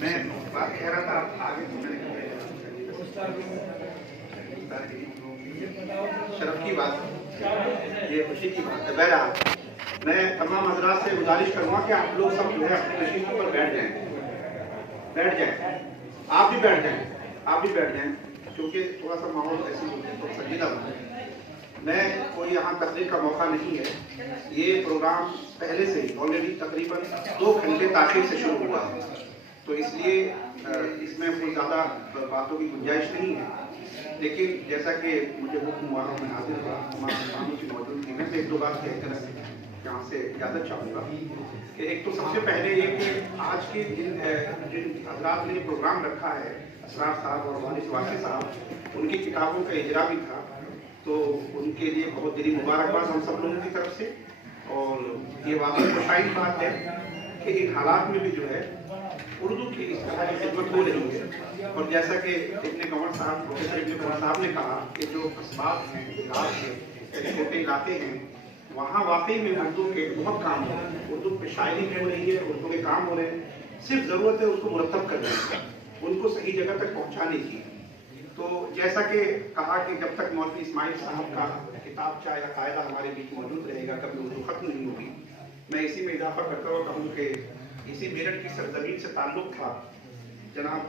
میں بات کہہ رہا تھا آگے شرف کی بات، یہ خوشی کی بات ہے۔ بہرحال میں تمام حضرات سے گزارش کروں گا کہ آپ لوگ سب جو ہے اپنی نشستوں پر بیٹھ جائیں، آپ بھی بیٹھ جائیں کیونکہ تھوڑا سا ماحول ایسی تو سنجیدہ بنا ہے۔ میں کوئی یہاں تقریر کا موقع نہیں ہے، یہ پروگرام پہلے سے ہی آلریڈی تقریباً 2 گھنٹے تاخیر سے شروع ہوا ہے، تو اس لیے اس میں کوئی زیادہ باتوں کی گنجائش نہیں ہے، لیکن جیسا کہ مجھے حکم ہوا میں حاضر ہوا ہمارے کی موجودگی میں سے 1-2 بات کہہ کر یہاں سے اجازت چاہوں گا کہ ایک تو سب سے پہلے یہ کہ آج کے جن حضرات نے پروگرام رکھا ہے، اسرار صاحب اور وارث واقع صاحب، ان کی کتابوں کا اجرا بھی تھا، تو ان کے لیے بہت دلی مبارکباد ہم سب لوگوں کی طرف سے۔ اور یہ واقعی خوشائن بات ہے کہ ان حالات میں بھی جو ہے اردو کی اس طرح کی خدمت ہو رہی ہے، اور جیسا کہ ابن کنور صاحب پروفیسر ابن کنور صاحب نے کہا کہ جو اسباب ہیں علاج کے چھوٹے علاقے ہیں وہاں واقعی میں اردو کے بہت کام ہو رہے ہیں، اردو پہ شاعری بھی ہو رہی ہے، اردو کے کام ہو رہے ہیں، صرف ضرورت ہے اس کو مرتب کرنے کی، ان کو صحیح جگہ تک پہنچانے کی۔ تو جیسا کہ کہا کہ جب تک مولوی اسماعیل صاحب کا کتاب یا قاعدہ ہمارے بیچ موجود رہے گا کبھی اردو ختم نہیں ہوگی۔ میں اسی میں اضافہ کرتا ہوا کہوں کہ اسی میرٹھ کی سرزمین سے تعلق تھا جناب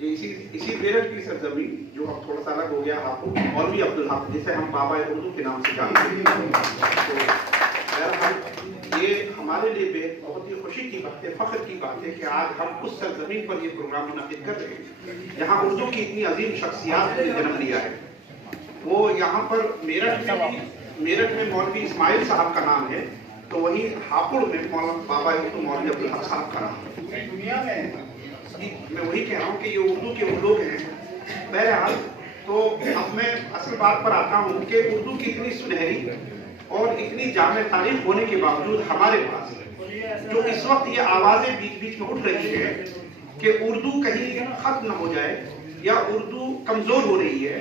اسی میرٹھ کی سرزمین جو اب تھوڑا سا الگ ہو گیا ہاپوڑ، مولوی عبدالحق جسے ہم بابا اردو کے نام سے جانتے ہیں۔ تو یہ ہمارے لیے بہت ہی خوشی کی بات ہے، فخر کی بات ہے کہ آج ہم اس سرزمین پر یہ پروگرام منعقد کر رہے ہیں جہاں اردو کی اتنی عظیم شخصیات نے جنم لیا ہے۔ وہ یہاں پر میرٹھ میں مولوی اسماعیل صاحب کا نام ہے، تو وہیں ہاپوڑ میں بابا اردو مولوی عبدالحق صاحب کا نام ہے۔ میں وہی کہہ رہا ہوں کہ یہ اردو کے وہ لوگ ہیں۔ بہرحال تو اب میں اصل بات پر آتا ہوں کہ اردو کی اتنی سنہری اور اتنی جامع تاریخ ہونے کے باوجود ہمارے پاس جو اس وقت یہ آوازیں بیچ بیچ میں اٹھ رہی ہے کہ اردو کہیں ختم نہ ہو جائے یا اردو کمزور ہو رہی ہے،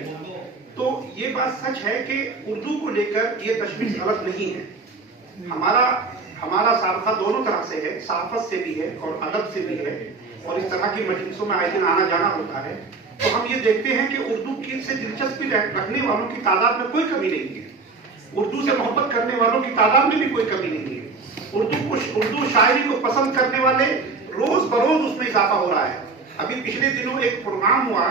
تو یہ بات سچ ہے کہ اردو کو لے کر یہ تشویش غلط نہیں ہے۔ ہمارا سابقہ دونوں طرح سے ہے، صحافت سے بھی ہے اور ادب سے بھی ہے، اور اس طرح کی مجلسوں میں آئے دن آنا جانا ہوتا ہے، تو ہم یہ دیکھتے ہیں کہ اردو سے دلچسپی رکھنے والوں کی تعداد میں کوئی کمی نہیں ہے، اردو سے محبت کرنے والوں کی تعداد میں بھی کوئی کمی نہیں ہے، اردو شاعری کو پسند کرنے والے روز بروز اس میں اضافہ ہو رہا ہے۔ ابھی پچھلے دنوں ایک پروگرام ہوا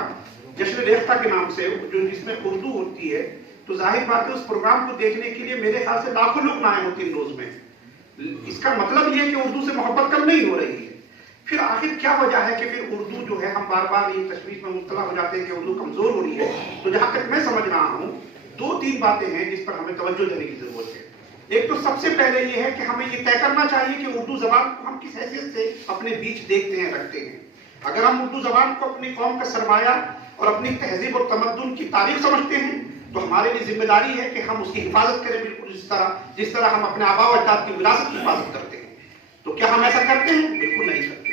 جشن ریختہ کے نام سے، جس میں اردو ہوتی ہے، تو ظاہر بات ہے اس پروگرام کو دیکھنے کے لیے میرے خیال سے لاکھوں لوگ نہ آئے ہوں 3 روز میں۔ اس کا مطلب یہ کہ اردو سے محبت کم نہیں ہو رہی ہے۔ پھر آخر کیا وجہ ہے کہ پھر اردو جو ہے ہم بار بار یہ تشویش میں مبتلا ہو جاتے ہیں کہ اردو کمزور ہو رہی ہے؟ تو جہاں تک میں سمجھ رہا ہوں 2-3 باتیں ہیں جس پر ہمیں توجہ دینے کی ضرورت ہے۔ ایک تو سب سے پہلے یہ ہے کہ ہمیں یہ طے کرنا چاہیے کہ اردو زبان کو ہم کس حیثیت سے اپنے بیچ دیکھتے ہیں، رکھتے ہیں۔ اگر ہم اردو زبان کو اپنی قوم کا سرمایہ اور اپنی تہذیب اور تمدن کی تاریخ سمجھتے ہیں تو ہمارے لیے ذمہ داری ہے کہ ہم اس کی حفاظت کریں، بالکل جس طرح ہم اپنے آباء و اجداد کی وراثت کی حفاظت کرتے ہیں۔ تو کیا ہم ایسا کرتے ہیں؟ بالکل نہیں کرتے۔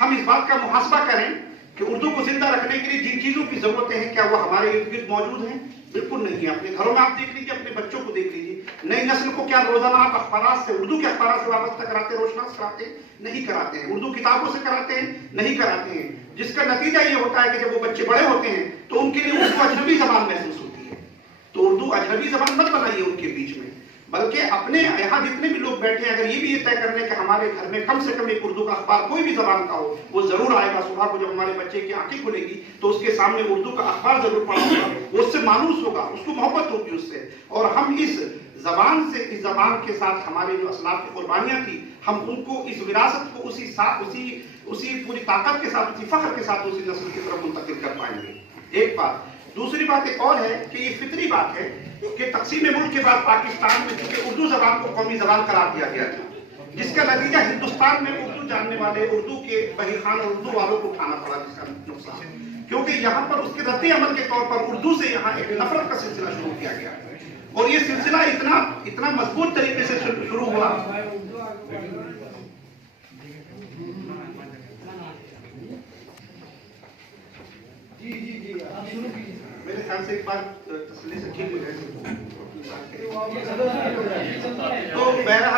ہم اس بات کا محاسبہ کریں کہ اردو کو زندہ رکھنے کے لیے جن چیزوں کی ضرورتیں ہیں کیا وہ ہمارے ارد گرد موجود ہیں؟ بالکل نہیں ہے۔ اپنے گھروں میں آپ دیکھ لیجیے، اپنے بچوں کو دیکھ لیجیے، نئی نسل کو کیا روزانہ آپ اخبارات سے، اردو کے اخبارات سے وابستہ کراتے ہیں، روشناس کراتے ہیں؟ نہیں کراتے ہیں۔ اردو کتابوں سے کراتے ہیں؟ نہیں کراتے ہیں۔ جس کا نتیجہ یہ ہوتا ہے کہ جب وہ بچے بڑے ہوتے ہیں تو ان کے لیے اردو اجنبی زبان محسوس ہوتی ہے۔ تو اردو اجنبی زبان مت بنائیے ان کے بیچ میں، بلکہ اپنے یہاں جتنے بھی لوگ بیٹھے ہیں اگر یہ بھی یہ طے کر لیں کہ ہمارے گھر میں کم سے کم ایک اردو کا اخبار کوئی بھی زبان کا ہو، وہ ضرور آئے گا۔ صبح کو جب ہمارے بچے کی آنکھیں کھلے گی تو اس کے سامنے اردو کا اخبار ضرور پڑھا ہوگا، وہ اس سے مانوس ہوگا، اس کو محبت ہوگی اس سے، اور ہم اس زبان کے ساتھ ہمارے جو اسلاف کی قربانیاں تھی، ہم ان کو اس وراثت کو اسی پوری طاقت کے ساتھ، اسی فخر کے ساتھ اسی نسل کی طرف منتقل کر پائیں گے۔ ایک بات۔ دوسری بات ایک اور ہے کہ یہ فطری بات ہے کہ تقسیم ملک کے بعد پاکستان میں چونکہ اردو زبان کو قومی زبان قرار دیا گیا تھا، جس کا نتیجہ ہندوستان میں اردو جاننے والے، اردو کے بحی خان اور اردو والوں کو اٹھانا پڑا، جس کا نقصان، کیونکہ یہاں پر اس کے رد عمل کے طور پر اردو سے یہاں ایک نفرت کا سلسلہ شروع کیا گیا، اور یہ سلسلہ اتنا مضبوط طریقے سے شروع ہوا۔ میرے خیال سے ایک بات تسلی سے ٹھیک ہو جائے تو بہرحال